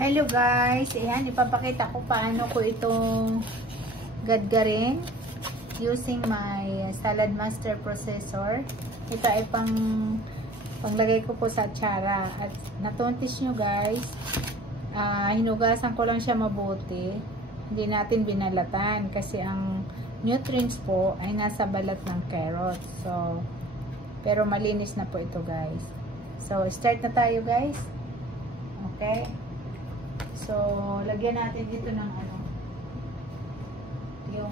Hello guys, ayan, ipapakita ko paano ko itong gadgarin using my Salad Master processor. Ito ay panglagay ko po sa atsara. At natuntis nyo guys, hinugasan ko lang siya mabuti. Hindi natin binalatan kasi ang nutrients po ay nasa balat ng carrot. So, pero malinis na po ito guys. So, start na tayo guys. Okay. So, lagyan natin dito ng ano, yung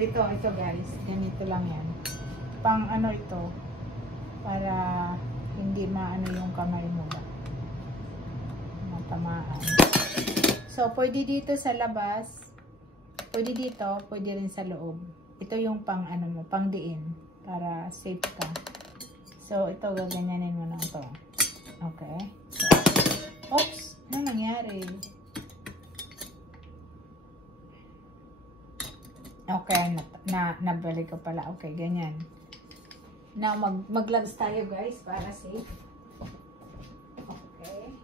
ito guys, ganito lang yan. Pang ano ito, para hindi maano yung kamay mo ba, matamaan. So, pwede dito sa labas, pwede dito, pwede rin sa loob. Ito yung pang ano mo, pang diin, para safe ka. So, ito, gaganyanin mo na ito. Okay. So, oops! Ano nangyari? Okay, nabalik ko pala. Okay, ganyan. Now, mag-gloves tayo guys, para safe. Okay.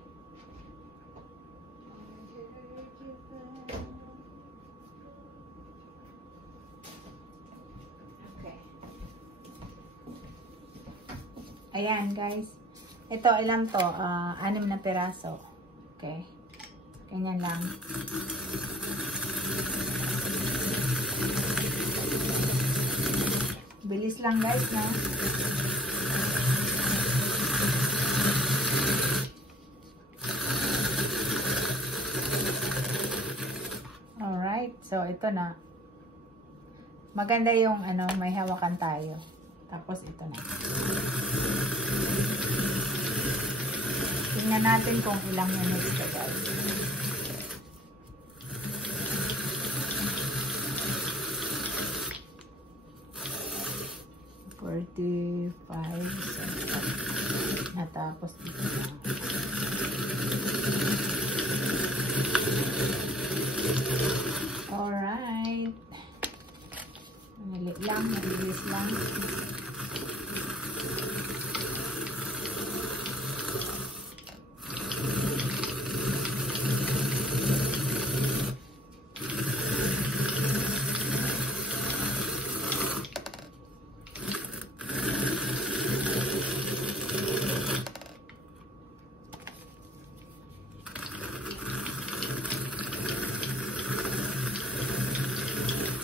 Okay. Ayan guys. Ito, ilan to? 6 na piraso. Okay. Ganyan lang. Bilis lang guys, na. Alright. So, ito na. Maganda yung ano, may hawakan tayo. Tapos, ito na. Tingnan natin kung ilang minutes ito guys. Natapos dito na. Alright. Maliit lang, malilis lang.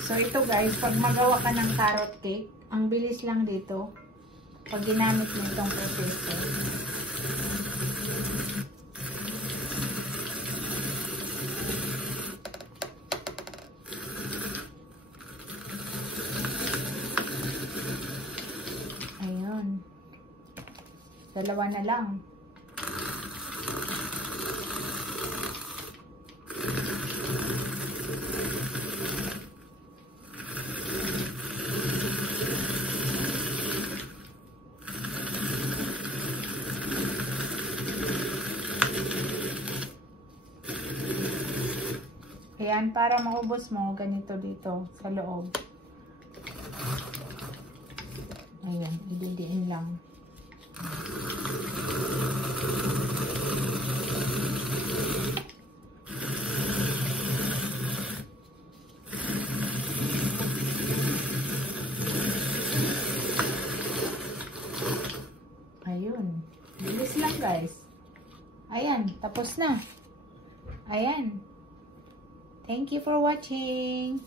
So, ito guys, pag magawa ka ng carrot cake, ang bilis lang dito pag ginamit mo itong processor. Ayun. Dalawa na lang. Ayan, para maubos mo, ganito dito, sa loob. Ayan, ididiin lang. Ayun. Bilis lang guys. Ayan, tapos na. Ayan. Thank you for watching.